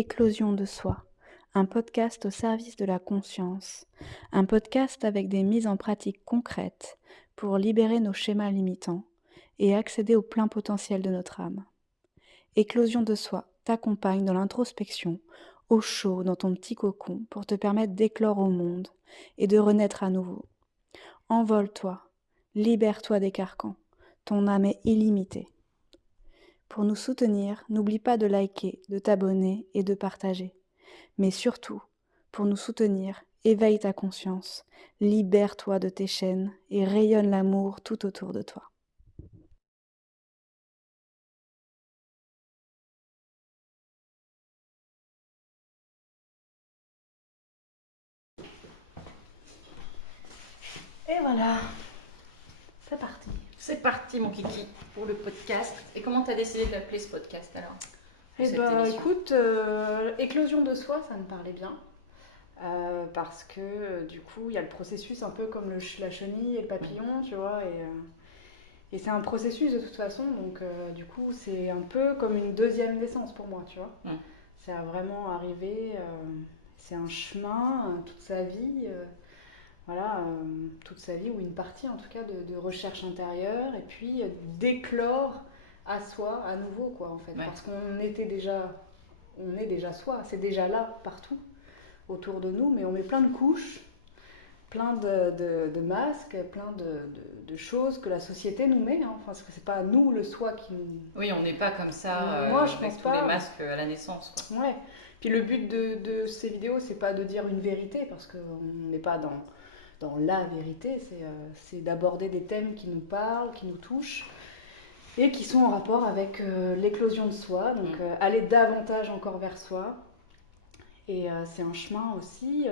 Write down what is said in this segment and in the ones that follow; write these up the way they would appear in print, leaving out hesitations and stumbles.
Éclosion de soi, un podcast au service de la conscience, un podcast avec des mises en pratique concrètes pour libérer nos schémas limitants et accéder au plein potentiel de notre âme. Éclosion de soi t'accompagne dans l'introspection, au chaud dans ton petit cocon pour te permettre d'éclore au monde et de renaître à nouveau. Envole-toi, libère-toi des carcans, ton âme est illimitée. Pour nous soutenir, n'oublie pas de liker, de t'abonner et de partager. Mais surtout, pour nous soutenir, éveille ta conscience, libère-toi de tes chaînes et rayonne l'amour tout autour de toi. Et voilà, c'est parti. C'est parti mon kiki pour le podcast. Et comment t'as décidé de l'appeler ce podcast alors? Eh ben écoute, éclosion de soi, ça me parlait bien. Parce que du coup, il y a le processus un peu comme la chenille et le papillon, tu vois. Et c'est un processus de toute façon, donc du coup, c'est un peu comme une deuxième naissance pour moi, tu vois. C'est vraiment arrivé, c'est un chemin toute sa vie. Voilà, toute sa vie, ou une partie en tout cas de recherche intérieure, et puis d'éclore à soi à nouveau, quoi, en fait. Ouais. Parce on est déjà soi, c'est déjà là, partout, autour de nous, mais on met plein de couches, plein de masques, plein de choses que la société nous met, hein. Enfin, parce que c'est pas nous, le soi, qui nous... Oui, on n'est pas comme ça Moi, je avec pense tous les pas. masques à la naissance, quoi. Ouais. Puis le but de ces vidéos, c'est pas de dire une vérité, parce qu'on n'est pas dans la vérité, c'est d'aborder des thèmes qui nous parlent, qui nous touchent et qui sont en rapport avec l'éclosion de soi, donc aller davantage encore vers soi. Et c'est un chemin aussi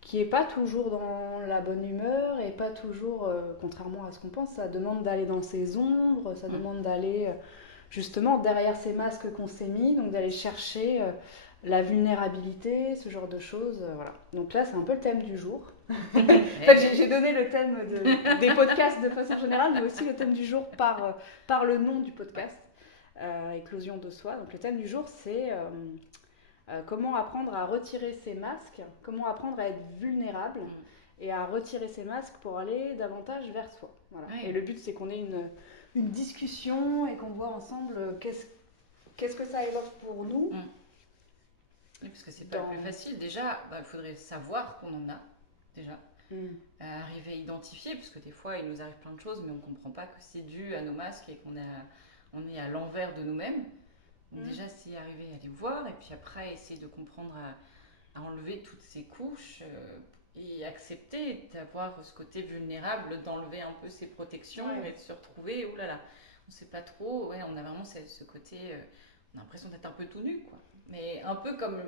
qui n'est pas toujours dans la bonne humeur et pas toujours, contrairement à ce qu'on pense, ça demande d'aller dans ses ombres, ça demande d'aller justement derrière ces masques qu'on s'est mis, donc d'aller chercher la vulnérabilité, ce genre de choses. Voilà. Donc là, c'est un peu le thème du jour. En fait, j'ai donné le thème des podcasts de façon générale, mais aussi le thème du jour par le nom du podcast, Éclosion de soi. Donc le thème du jour, c'est comment apprendre à retirer ses masques, comment apprendre à être vulnérable et à retirer ses masques pour aller davantage vers soi. Voilà. Ouais. Et le but, c'est qu'on ait une discussion et qu'on voit ensemble qu'est-ce que ça évoque pour nous. Oui, parce que c'est pas le plus facile. Déjà, il faudrait savoir qu'on en a, déjà. Arriver à identifier, parce que des fois, il nous arrive plein de choses, mais on comprend pas que c'est dû à nos masques et on est à l'envers de nous-mêmes. Donc déjà, c'est arriver à les voir, et puis après, essayer de comprendre à enlever toutes ces couches et accepter d'avoir ce côté vulnérable, d'enlever un peu ses protections et de se retrouver, oh là là, on sait pas trop, ouais, on a vraiment ce côté, on a l'impression d'être un peu tout nu, quoi. Mais un peu comme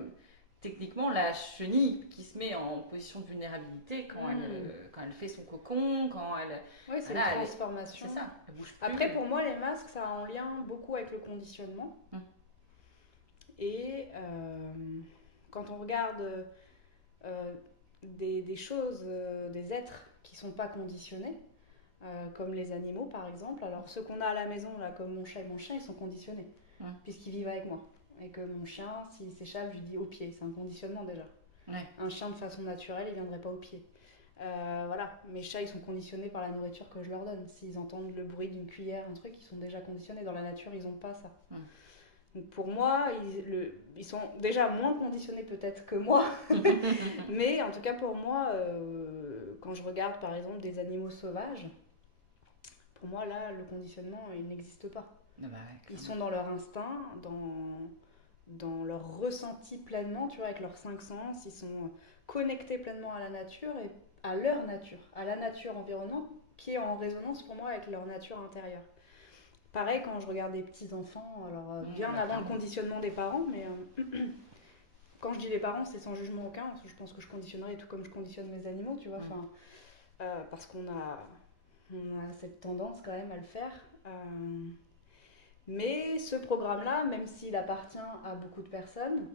techniquement la chenille qui se met en position de vulnérabilité quand elle fait son cocon, quand elle... Oui, c'est voilà, une transformation. C'est ça, elle bouge plus. Après, pour moi, les masques, ça a un lien beaucoup avec le conditionnement. Et quand on regarde des choses, des êtres qui ne sont pas conditionnés, comme les animaux par exemple. Alors ceux qu'on a à la maison, là, comme mon chat et mon chien, ils sont conditionnés, puisqu'ils vivent avec moi. Et que mon chien, s'il s'échappe, je lui dis au pied, c'est un conditionnement déjà. Un chien de façon naturelle, il ne viendrait pas au pied. Voilà, mes chats, ils sont conditionnés par la nourriture que je leur donne. S'ils entendent le bruit d'une cuillère, un truc, ils sont déjà conditionnés. Dans la nature, ils n'ont pas ça. Donc pour moi, ils sont déjà moins conditionnés peut-être que moi, mais en tout cas pour moi, quand je regarde par exemple des animaux sauvages, pour moi là, le conditionnement, il n'existe pas. Ils sont dans leur instinct, dans leur ressenti pleinement, tu vois, avec leurs cinq sens, ils sont connectés pleinement à la nature et à leur nature, à la nature environnante, qui est en résonance pour moi avec leur nature intérieure. Pareil quand je regarde des petits enfants, alors bien avant le conditionnement des parents, mais quand je dis les parents, c'est sans jugement aucun, parce que je pense que je conditionnerai tout comme je conditionne mes animaux, tu vois, parce qu'on a cette tendance quand même à le faire. Mais ce programme-là, même s'il appartient à beaucoup de personnes,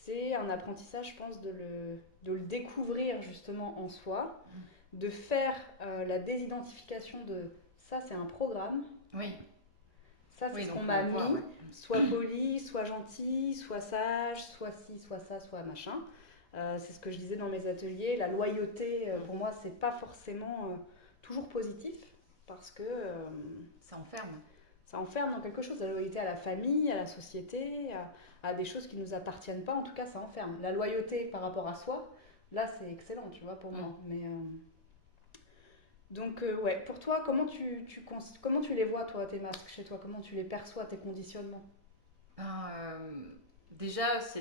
c'est un apprentissage, je pense, de le découvrir justement en soi, de faire la désidentification de ça, c'est un programme. Oui. Ça, c'est Oui, ce donc qu'on on m'a le voit, mis. ouais. Soit poli, soit gentil, soit sage, soit ci, soit ça, soit machin. C'est ce que je disais dans mes ateliers. La loyauté, pour moi, c'est pas forcément toujours positif parce que Ça enferme. ça enferme dans quelque chose. La loyauté à la famille, à la société, à des choses qui nous appartiennent pas. En tout cas, ça enferme. La loyauté par rapport à soi, là, c'est excellent, tu vois, pour moi. Mais donc, ouais, pour toi, comment tu les vois, toi, tes masques chez toi? Comment tu les perçois, tes conditionnements? Ben, déjà, ça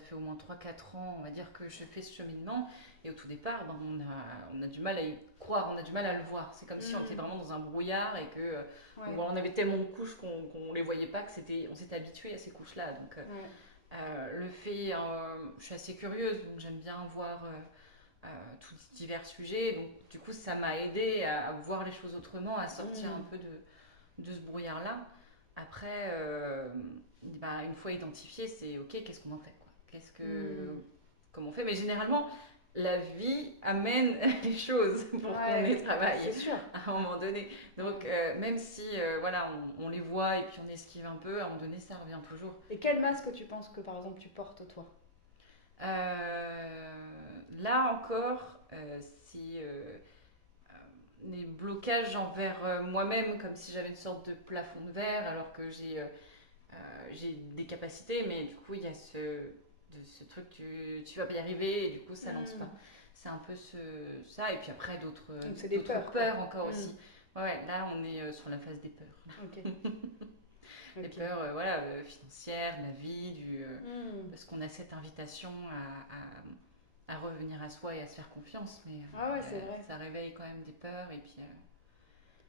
fait au moins 3 4 ans, on va dire, que je fais ce cheminement. Et au tout départ, ben, on a du mal à y croire, on a du mal à le voir. C'est comme si on était vraiment dans un brouillard et que Ouais, bon, on avait tellement de couches qu'on les voyait pas, on s'était habitué à ces couches-là. Donc, ouais. je suis assez curieuse, donc j'aime bien voir tous divers sujets. Donc, du coup, ça m'a aidé à voir les choses autrement, à sortir un peu de ce brouillard-là. Après, bah, une fois identifié, c'est ok, qu'est-ce qu'on en fait, quoi. Comment on fait? Mais généralement, la vie amène les choses pour qu'on Ouais, ait travaillé c'est sûr. à un moment donné. Donc, même si voilà, on les voit et puis on esquive un peu, à un moment donné, ça revient toujours. Et quel masque tu penses que, par exemple, tu portes, toi? Là encore, si les blocages envers moi-même, comme si j'avais une sorte de plafond de verre, alors que j'ai des capacités, mais du coup, il y a ce truc, tu vas pas y arriver, et du coup, ça lance pas. C'est un peu ça, et puis après, Donc, c'est des d'autres peurs, quoi. peurs encore aussi. Ouais, là, on est sur la phase des peurs. Ok. Les Ok. peurs voilà, financières, de la vie, Hmm. parce qu'on a cette invitation à revenir à soi et à se faire confiance, mais Ah ouais, c'est vrai. ça réveille quand même des peurs,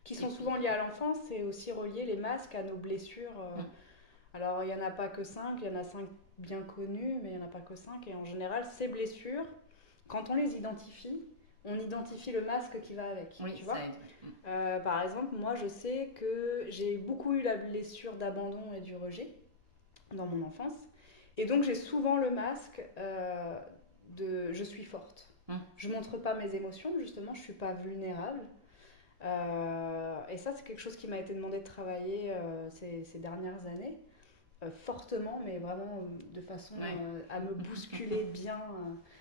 Qui et sont puis souvent liés à l'enfance, c'est aussi relié les masques à nos blessures. Alors, il n'y en a pas que 5, il y en a 5 bien connus, mais il n'y en a pas que 5. Et en général, ces blessures, quand on les identifie, on identifie le masque qui va avec. oui, Tu ça vois? aide. Par exemple, moi, je sais que j'ai beaucoup eu la blessure d'abandon et du rejet dans mon enfance. Et donc, j'ai souvent le masque de je suis forte. Je montre pas mes émotions, justement, je suis pas vulnérable. Et ça, c'est quelque chose qui m'a été demandé de travailler ces dernières années, fortement, mais vraiment de façon Ouais. à me bousculer bien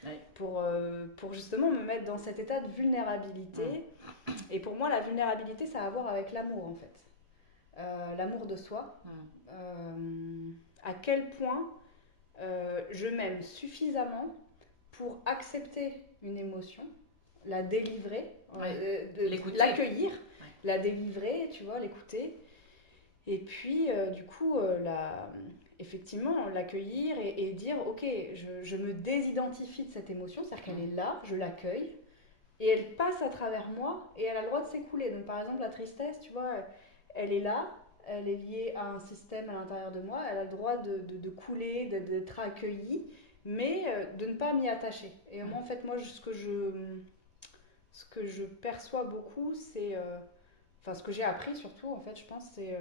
Ouais. pour justement me mettre dans cet état de vulnérabilité. Et pour moi, la vulnérabilité, ça a à voir avec l'amour, en fait. L'amour de soi. À quel point je m'aime suffisamment pour accepter une émotion, la délivrer, l'accueillir, la délivrer, tu vois, l'écouter. Et puis, du coup, effectivement, l'accueillir et dire, ok, je me désidentifie de cette émotion, c'est-à-dire qu'elle est là, je l'accueille, et elle passe à travers moi, et elle a le droit de s'écouler. Donc, par exemple, la tristesse, tu vois, elle est là, elle est liée à un système à l'intérieur de moi, elle a le droit de couler, d'être accueillie, mais de ne pas m'y attacher. Et moi, en fait, moi, ce que je perçois beaucoup, c'est... Enfin, ce que j'ai appris surtout, en fait, je pense, c'est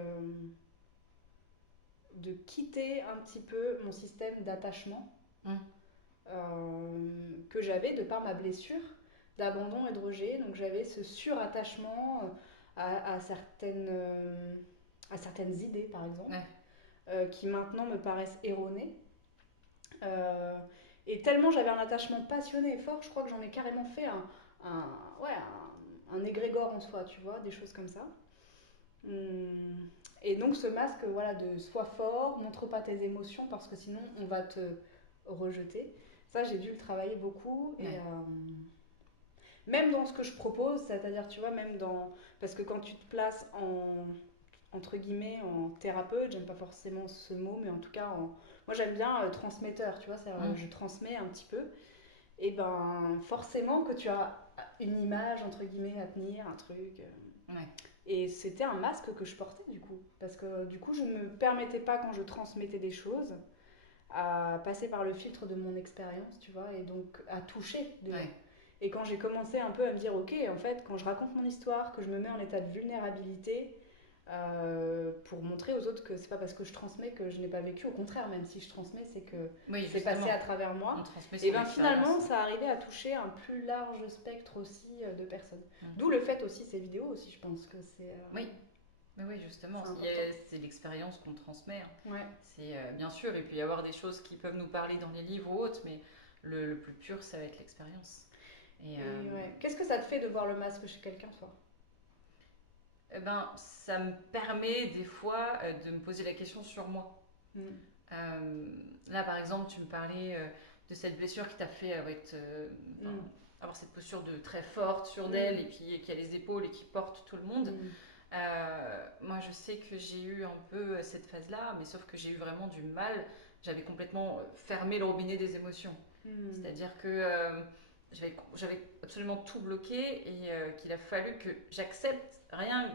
de quitter un petit peu mon système d'attachement que j'avais de par ma blessure d'abandon et de rejet. Donc j'avais ce surattachement à certaines idées, par exemple, qui maintenant me paraissent erronées. Et tellement j'avais un attachement passionné et fort, je crois que j'en ai carrément fait un égrégore en soi, tu vois, des choses comme ça. Et donc ce masque, voilà, de sois fort, montre pas tes émotions parce que sinon on va te rejeter. Ça, j'ai dû le travailler beaucoup. Et même dans ce que je propose, c'est-à-dire, tu vois, parce que quand tu te places entre guillemets, en thérapeute, j'aime pas forcément ce mot, mais en tout cas, moi j'aime bien transmetteur, tu vois, je transmets un petit peu. Et ben, forcément que tu as une image, entre guillemets, à tenir, un truc. Et c'était un masque que je portais du coup. Parce que du coup, je ne me permettais pas, quand je transmettais des choses, à passer par le filtre de mon expérience, tu vois, et donc à toucher des gens. Et quand j'ai commencé un peu à me dire, ok, en fait, quand je raconte mon histoire, que je me mets en état de vulnérabilité, pour montrer aux autres que c'est pas parce que je transmets que je n'ai pas vécu, au contraire, même si je transmets, c'est que c'est passé à travers moi. Et bien finalement, ça arrivait à toucher un plus large spectre aussi de personnes. D'où le fait aussi ces vidéos aussi, je pense que c'est... Oui, Mais oui, justement, c'est l'expérience qu'on transmet. Ouais. C'est bien sûr, il peut y avoir des choses qui peuvent nous parler dans les livres ou autres, mais le plus pur, ça va être l'expérience. Et qu'est-ce que ça te fait de voir le masque chez quelqu'un, toi? Eh ben, ça me permet des fois de me poser la question sur moi. Là, par exemple, tu me parlais de cette blessure qui t'a fait avoir cette posture de très forte sur d'elle et puis qui a les épaules et qui porte tout le monde. Moi, je sais que j'ai eu un peu cette phase-là, mais sauf que j'ai eu vraiment du mal. J'avais complètement fermé le robinet des émotions. C'est-à-dire que j'avais absolument tout bloqué et qu'il a fallu que j'accepte rien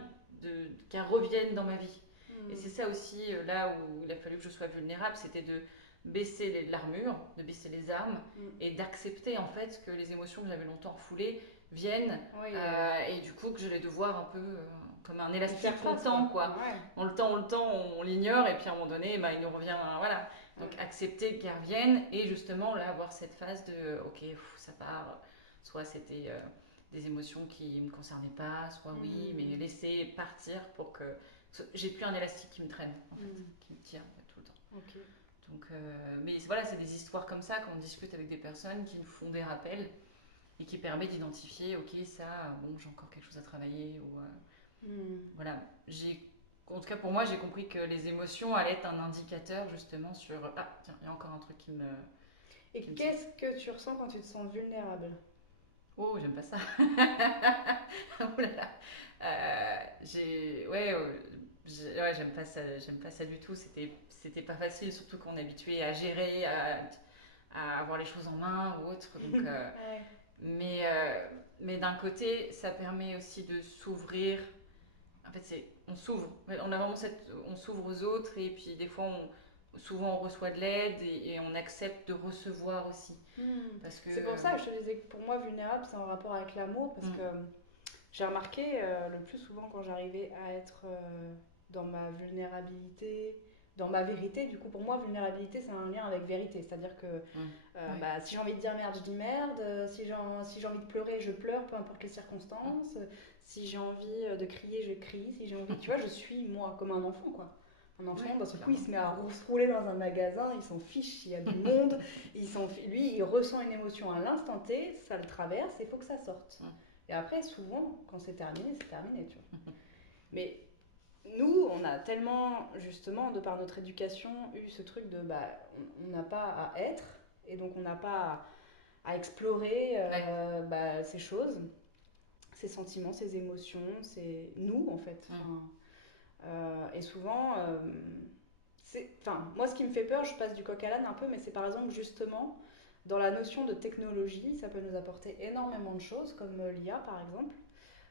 qu'elle revienne dans ma vie. Et c'est ça aussi, là où il a fallu que je sois vulnérable, c'était de baisser l'armure, de baisser les armes et d'accepter en fait que les émotions que j'avais longtemps refoulées viennent et du coup que je vais devoir un peu comme un élastique tout le temps quoi. Ouais. On le temps, on l'ignore et puis à un moment donné il nous revient voilà. Donc accepter qu'elle revienne et justement là avoir cette phase de ok ça part, soit c'était des émotions qui me concernaient pas, soit oui mais laisser partir pour que j'ai plus un élastique qui me traîne en fait, qui me tire tout le temps. Okay. Donc, mais voilà, c'est des histoires comme ça qu'on discute avec des personnes qui nous font des rappels et qui permettent d'identifier, ok, ça, bon, j'ai encore quelque chose à travailler ou voilà. En tout cas, pour moi, j'ai compris que les émotions allaient être un indicateur justement sur ah tiens, il y a encore un truc qui me. Et qu'est-ce que tu ressens quand tu te sens vulnérable? Oh, j'aime pas ça. Oh là là. J'aime pas ça du tout. C'était pas facile, surtout qu'on est habitué à gérer, à avoir les choses en main ou autre. Donc, mais d'un côté, ça permet aussi de s'ouvrir. En fait, on s'ouvre. On a vraiment on s'ouvre aux autres et puis des fois, souvent on reçoit de l'aide et on accepte de recevoir aussi. Parce que, c'est pour ça que je te disais que pour moi, vulnérable, c'est en rapport avec l'amour parce que j'ai remarqué le plus souvent quand j'arrivais à être dans ma vulnérabilité, dans ma vérité, du coup pour moi vulnérabilité c'est un lien avec vérité, c'est-à-dire que si j'ai envie de dire merde je dis merde, si j'ai envie de pleurer je pleure peu importe les circonstances, si j'ai envie de crier je crie, si j'ai envie, tu vois je suis moi comme un enfant quoi. Un enfant, d'un seul coup, il se met à se rouler dans un magasin, il s'en fiche s'il y a du monde, lui, il ressent une émotion à l'instant T, ça le traverse, il faut que ça sorte. Et après, souvent, quand c'est terminé, tu vois. Mais nous, on a tellement, justement, de par notre éducation, eu ce truc de, on n'a pas à être, et donc on n'a pas à explorer ces choses, ces sentiments, ces émotions, c'est nous, en fait. Et souvent, moi, ce qui me fait peur, je passe du coq à l'âne un peu, mais c'est par exemple, justement, dans la notion de technologie, ça peut nous apporter énormément de choses, comme l'IA par exemple,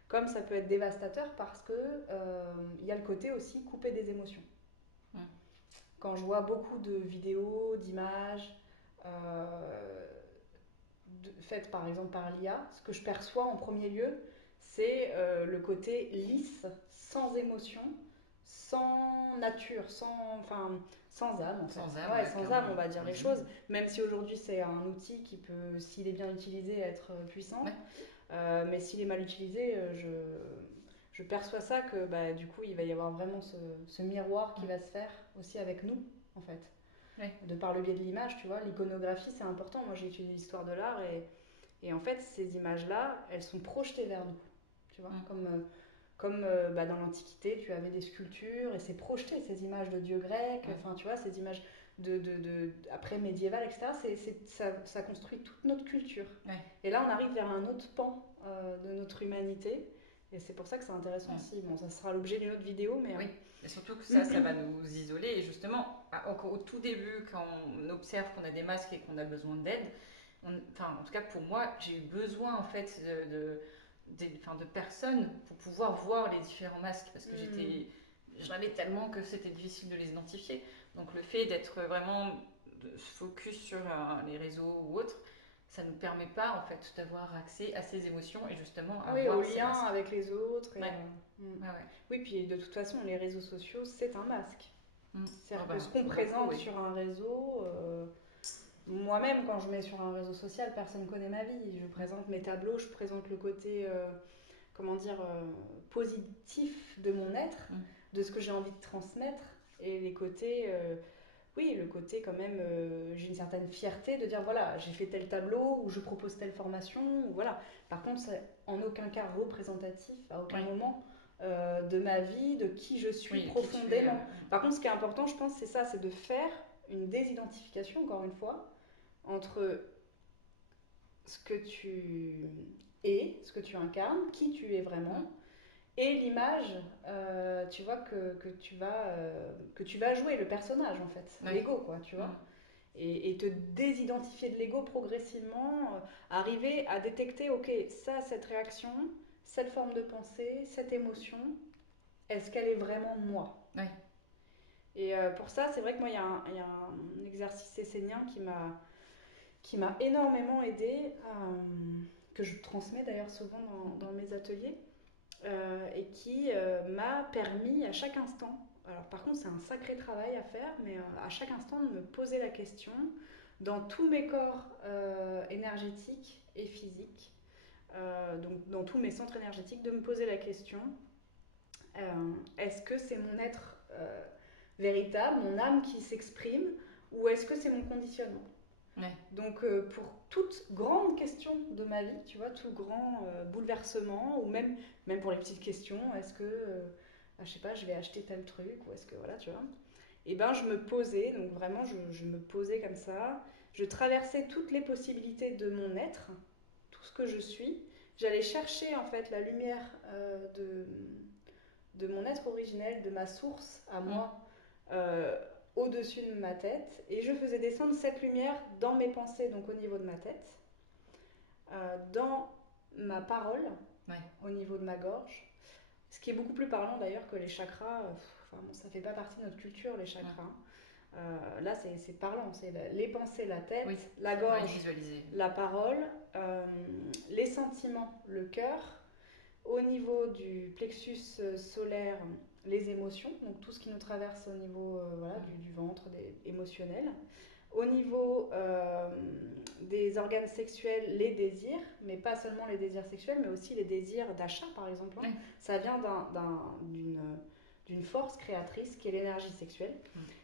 comme ça peut être dévastateur parce que y a le côté aussi couper des émotions. Quand je vois beaucoup de vidéos, d'images faites par exemple par l'IA, ce que je perçois en premier lieu, c'est le côté lisse, sans émotion, sans nature, sans âme en fait. Sans âme, on va dire les choses. Même si aujourd'hui c'est un outil qui peut, s'il est bien utilisé, être puissant. Mais s'il est mal utilisé, je perçois ça que du coup il va y avoir vraiment ce miroir qui va se faire aussi avec nous en fait. De par le biais de l'image, tu vois, l'iconographie c'est important. Moi j'ai étudié l'histoire de l'art et en fait ces images-là, elles sont projetées vers nous. Tu vois, comme dans l'Antiquité, tu avais des sculptures et c'est projeté, ces images de dieux grecs, enfin tu vois, ces images après médiévales, etc. Ça construit toute notre culture. Et là, on arrive vers un autre pan de notre humanité. Et c'est pour ça que c'est intéressant aussi. Bon, ça sera l'objet d'une autre vidéo, mais... Oui, et surtout que ça va nous isoler. Et justement, encore au tout début, quand on observe qu'on a des masques et qu'on a besoin d'aide, en tout cas pour moi, j'ai eu besoin en fait de personnes pour pouvoir voir les différents masques parce que j'en avais tellement que c'était difficile de les identifier. Donc le fait d'être vraiment focus sur les réseaux ou autres, ça ne nous permet pas en fait d'avoir accès à ces émotions et justement à voir au lien avec les autres. Oui, puis de toute façon, les réseaux sociaux, c'est un masque. C'est-à-dire que ce qu'on présente sur un réseau, moi-même quand je mets sur un réseau social, personne ne connaît ma vie. Je présente mes tableaux, je présente le côté positif de mon être. de ce que j'ai envie de transmettre et les côtés, oui, le côté quand même, j'ai une certaine fierté de dire voilà, j'ai fait tel tableau ou je propose telle formation, ou voilà. Par contre, c'est en aucun cas représentatif, à aucun moment de ma vie, de qui je suis profondément. Par contre, ce qui est important, je pense, c'est ça, c'est de faire une désidentification, encore une fois, entre ce que tu es, ce que tu incarnes, qui tu es vraiment, et l'image, tu vois, que tu vas jouer, le personnage en fait, l'ego quoi, tu vois. Et te désidentifier de l'ego progressivement, arriver à détecter, ok, ça, cette réaction, cette forme de pensée, cette émotion, est-ce qu'elle est vraiment moi? Et pour ça, c'est vrai que moi, il y a un exercice essénien qui m'a énormément aidée, que je transmets d'ailleurs souvent dans mes ateliers, et qui m'a permis à chaque instant, alors par contre c'est un sacré travail à faire, mais à chaque instant de me poser la question, dans tous mes corps énergétiques et physiques, donc dans tous mes centres énergétiques, de me poser la question, est-ce que c'est mon être véritable, mon âme qui s'exprime, ou est-ce que c'est mon conditionnement? Donc pour toute grande question de ma vie, tu vois, tout grand bouleversement, ou même pour les petites questions, est-ce que, je sais pas, je vais acheter tel truc, ou est-ce que, voilà, tu vois, et ben je me posais, donc vraiment je me posais comme ça, je traversais toutes les possibilités de mon être, tout ce que je suis, j'allais chercher en fait la lumière de mon être originel, de ma source à moi, au-dessus de ma tête, et je faisais descendre cette lumière dans mes pensées, donc au niveau de ma tête, dans ma parole, au niveau de ma gorge, ce qui est beaucoup plus parlant d'ailleurs que les chakras. Ça fait pas partie de notre culture, les chakras. Là c'est parlant, c'est les pensées, la tête, la gorge, la parole, les sentiments, le cœur, au niveau du plexus solaire, les émotions, donc tout ce qui nous traverse au niveau du ventre, émotionnel. Au niveau des organes sexuels, les désirs, mais pas seulement les désirs sexuels, mais aussi les désirs d'achat, par exemple. Ça vient d'une force créatrice qui est l'énergie sexuelle.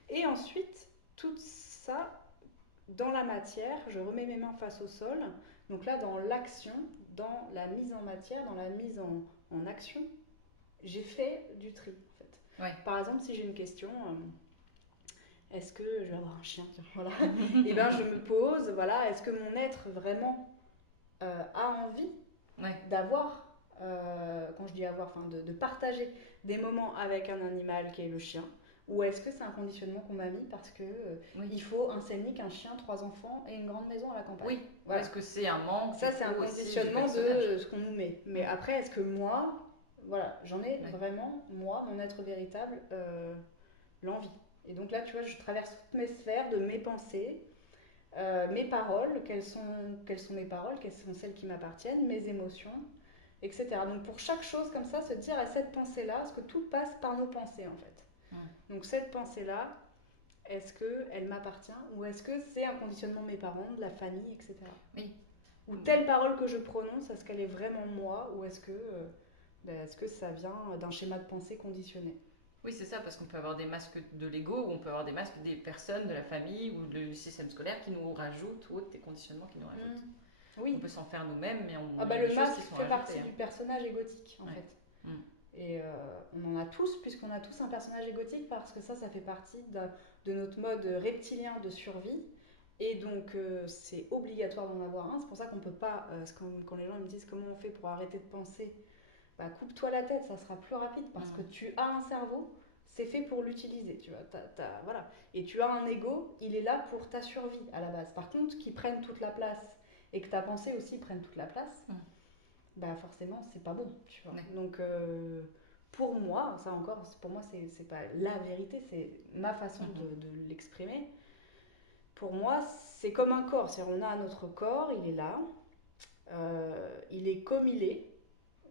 Et ensuite, tout ça, dans la matière, je remets mes mains face au sol. Donc là, dans l'action, dans la mise en matière, dans la mise en action, j'ai fait du tri, en fait. Par exemple, si j'ai une question... est-ce que je vais avoir un chien? Voilà. Et ben je me pose, voilà, est-ce que mon être vraiment a envie d'avoir, quand je dis avoir, enfin de partager des moments avec un animal qui est le chien, ou est-ce que c'est un conditionnement qu'on m'a mis parce que il faut un scénic, un chien, 3 enfants et une grande maison à la campagne? Voilà. Est-ce que c'est un manque? Ça c'est un conditionnement de ce qu'on nous met. Mais après, est-ce que moi, voilà, j'en ai vraiment, moi, mon être véritable, l'envie? Et donc là, tu vois, je traverse toutes mes sphères de mes pensées, mes paroles, quelles sont mes paroles, quelles sont celles qui m'appartiennent, mes émotions, etc. Donc pour chaque chose comme ça, se dire à cette pensée-là, parce que tout passe par nos pensées en fait. Donc cette pensée-là, est-ce qu'elle m'appartient, ou est-ce que c'est un conditionnement de mes parents, de la famille, etc. Ou telle parole que je prononce, est-ce qu'elle est vraiment moi, ou est-ce que ça vient d'un schéma de pensée conditionné? Oui, c'est ça, parce qu'on peut avoir des masques de l'ego, ou on peut avoir des masques des personnes, de la famille, ou du système scolaire qui nous rajoutent, ou des conditionnements qui nous rajoutent. On peut s'en faire nous-mêmes, mais le masque fait partie du personnage égotique, en fait. Et on en a tous, puisqu'on a tous un personnage égotique, parce que ça fait partie de notre mode reptilien de survie. Et donc, c'est obligatoire d'en avoir un. C'est pour ça qu'on peut pas, quand les gens me disent comment on fait pour arrêter de penser, bah, coupe-toi la tête, ça sera plus rapide, parce que tu as un cerveau, c'est fait pour l'utiliser, tu vois. Voilà. Et tu as un ego, il est là pour ta survie à la base. Par contre, qu'il prenne toute la place et que ta pensée aussi prenne toute la place, bah forcément, c'est pas bon, tu vois. Donc, pour moi, ça encore, pour moi, c'est pas la vérité, c'est ma façon de l'exprimer. Pour moi, c'est comme un corps. C'est-à-dire, on a notre corps, il est là, il est comme il est.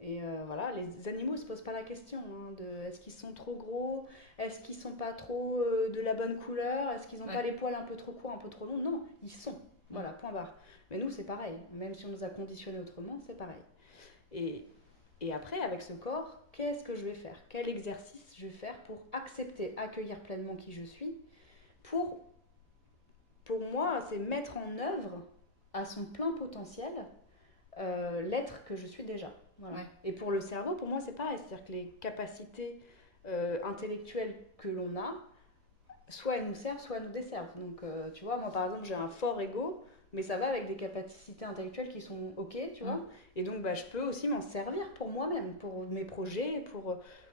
Et voilà, les animaux ne se posent pas la question de est-ce qu'ils sont trop gros, est-ce qu'ils sont pas trop de la bonne couleur, est-ce qu'ils n'ont pas les poils un peu trop courts, un peu trop longs. Non, ils sont. Voilà, point barre. Mais nous, c'est pareil. Même si on nous a conditionnés autrement, c'est pareil. Et après, avec ce corps, qu'est-ce que je vais faire? Quel exercice je vais faire pour accepter, accueillir pleinement qui je suis. Pour moi, c'est mettre en œuvre à son plein potentiel l'être que je suis déjà. Voilà. Ouais. Et pour le cerveau, pour moi, c'est pareil. C'est-à-dire que les capacités intellectuelles que l'on a, soit elles nous servent, soit elles nous desservent. Donc, tu vois, moi, par exemple, j'ai un fort ego, mais ça va avec des capacités intellectuelles qui sont OK, tu vois. Et donc, je peux aussi m'en servir pour moi-même, pour mes projets,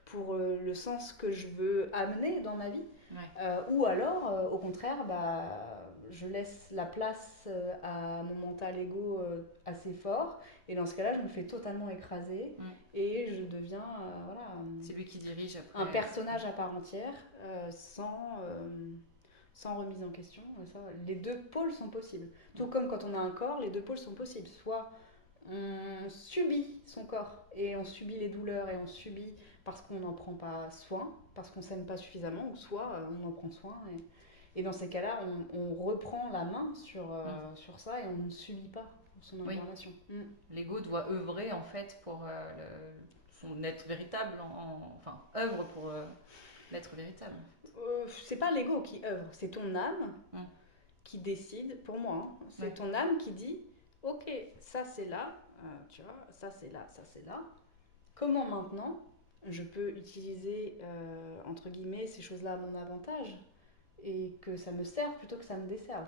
pour le sens que je veux amener dans ma vie. Ouais. Ou alors, au contraire, je laisse la place à mon mental ego assez fort. Et dans ce cas-là, je me fais totalement écraser et je deviens c'est lui qui dirige après. Un personnage à part entière sans remise en question. Ça, les deux pôles sont possibles. Tout comme quand on a un corps, les deux pôles sont possibles. Soit on subit son corps et on subit les douleurs et on subit parce qu'on n'en prend pas soin, parce qu'on ne s'aime pas suffisamment, ou soit on en prend soin. Et dans ces cas-là, on reprend la main sur ça et on ne subit pas son incarnation. L'ego doit œuvrer en fait pour son être véritable, enfin œuvre pour l'être véritable. C'est pas l'ego qui œuvre, c'est ton âme qui décide, pour moi. C'est ton âme qui dit, ok, ça c'est là, tu vois, ça c'est là, ça c'est là. Comment maintenant je peux utiliser, entre guillemets, ces choses-là à mon avantage et que ça me serve plutôt que ça me desserve.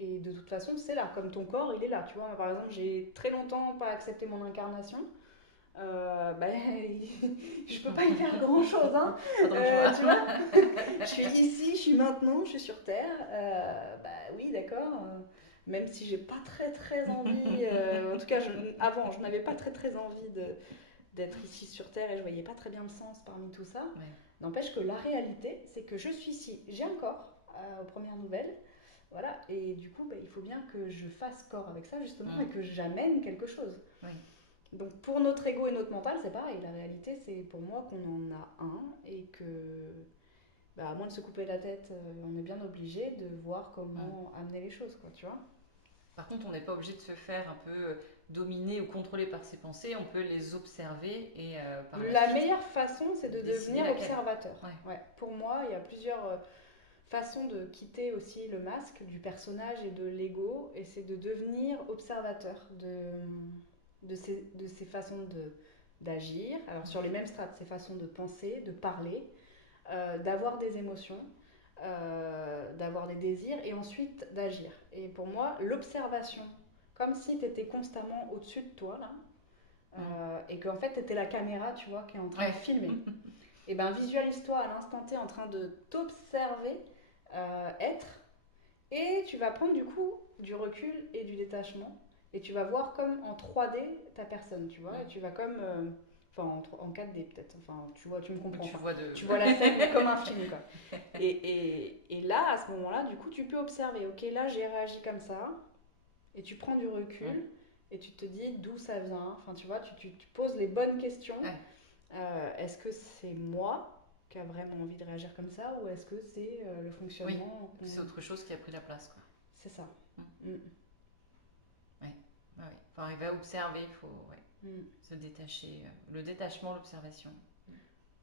Et de toute façon, c'est là, comme ton corps, il est là. Tu vois, par exemple, j'ai très longtemps pas accepté mon incarnation. Je peux pas y faire grand chose, hein. Tu vois, je suis ici, je suis maintenant, je suis sur Terre. Oui, d'accord. Même si j'ai pas très envie, en tout cas, avant, je n'avais pas très envie d'être ici sur Terre et je voyais pas très bien le sens parmi tout ça. Ouais. N'empêche que la réalité, c'est que je suis ici, j'ai un corps aux premières nouvelles. Voilà, et du coup, il faut bien que je fasse corps avec ça, justement, et que j'amène quelque chose. Oui. Donc, pour notre ego et notre mental, c'est pareil. La réalité, c'est pour moi qu'on en a un, et que, à moins de se couper la tête, on est bien obligé de voir comment amener les choses, quoi, tu vois. Par contre, on n'est pas obligé de se faire un peu dominer ou contrôler par ses pensées, on peut les observer et par la meilleure façon, c'est de devenir observateur. Ouais. Pour moi, il y a plusieurs façon de quitter aussi le masque du personnage et de l'ego, et c'est de devenir observateur de ces façons d'agir, alors sur les mêmes strates, ces façons de penser, de parler, d'avoir des émotions, d'avoir des désirs, et ensuite d'agir. Et pour moi, l'observation, comme si tu étais constamment au-dessus de toi, là, et qu'en fait, tu étais la caméra, tu vois, qui est en train de filmer. Et visualise-toi à l'instant T en train de t'observer être, et tu vas prendre du coup du recul et du détachement, et tu vas voir comme en 3D ta personne, tu vois, et tu vas comme en 4D peut-être, enfin tu vois, tu me comprends, tu vois la scène comme un film, quoi. Et là, à ce moment-là, du coup, tu peux observer, ok, là j'ai réagi comme ça, et tu prends du recul et tu te dis d'où ça vient, enfin tu vois, tu poses les bonnes questions. Est-ce que c'est moi qui a vraiment envie de réagir comme ça, ou est-ce que c'est le fonctionnement c'est autre chose qui a pris la place, quoi. C'est ça. Ouais. Faut arriver à observer, il faut se détacher. Le détachement, l'observation.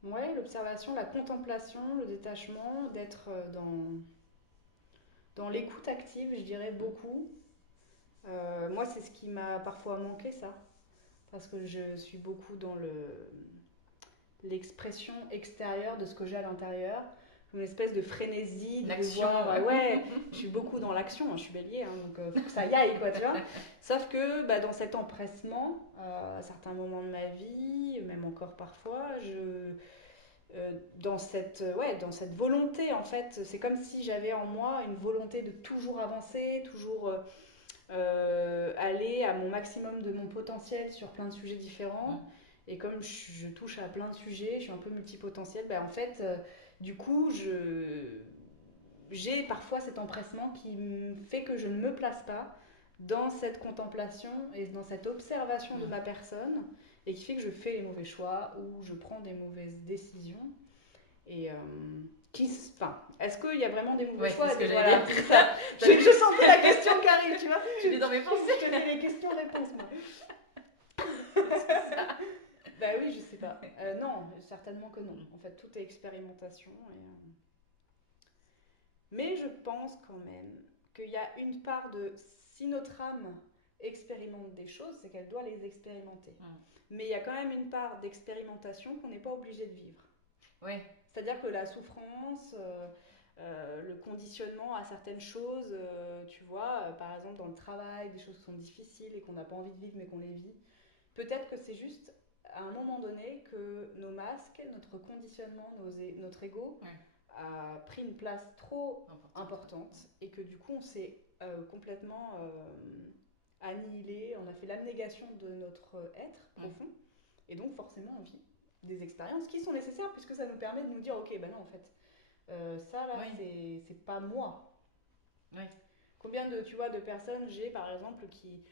Ouais, l'observation, la contemplation, le détachement, d'être dans l'écoute active, je dirais beaucoup. Moi, c'est ce qui m'a parfois manqué, ça, parce que je suis beaucoup dans l'expression extérieure de ce que j'ai à l'intérieur, une espèce de frénésie de devoir, je suis beaucoup dans l'action, je suis bélier, donc faut que ça y aille, quoi, tu vois. Sauf que dans cet empressement, à certains moments de ma vie, même encore parfois, dans cette volonté, en fait, c'est comme si j'avais en moi une volonté de toujours avancer, toujours aller à mon maximum de mon potentiel sur plein de sujets différents. Et comme je touche à plein de sujets, je suis un peu multipotentielle, en fait, du coup, j'ai parfois cet empressement qui fait que je ne me place pas dans cette contemplation et dans cette observation de ma personne, et qui fait que je fais les mauvais choix ou je prends des mauvaises décisions. Et est-ce qu'il y a vraiment des mauvais choix? C'est ce que j'allais dire. Je sentais la question qui arrive, tu vois. Je suis dans mes pensées. Je te dis les questions-réponses, moi. C'est ça. Bah oui, je sais pas. Non, certainement que non. En fait, tout est expérimentation. Mais je pense quand même qu'il y a une part de... Si notre âme expérimente des choses, c'est qu'elle doit les expérimenter. Mais il y a quand même une part d'expérimentation qu'on n'est pas obligé de vivre. Oui. C'est-à-dire que la souffrance, le conditionnement à certaines choses, tu vois, par exemple dans le travail, des choses qui sont difficiles et qu'on n'a pas envie de vivre mais qu'on les vit, peut-être que c'est juste à un moment donné que nos masques, notre conditionnement, notre ego a pris une place trop importante et que du coup on s'est complètement annihilé, on a fait l'abnégation de notre être profond et donc forcément on vit des expériences qui sont nécessaires puisque ça nous permet de nous dire ok ben non en fait ça là c'est pas moi. Combien de, tu vois, de personnes j'ai par exemple qui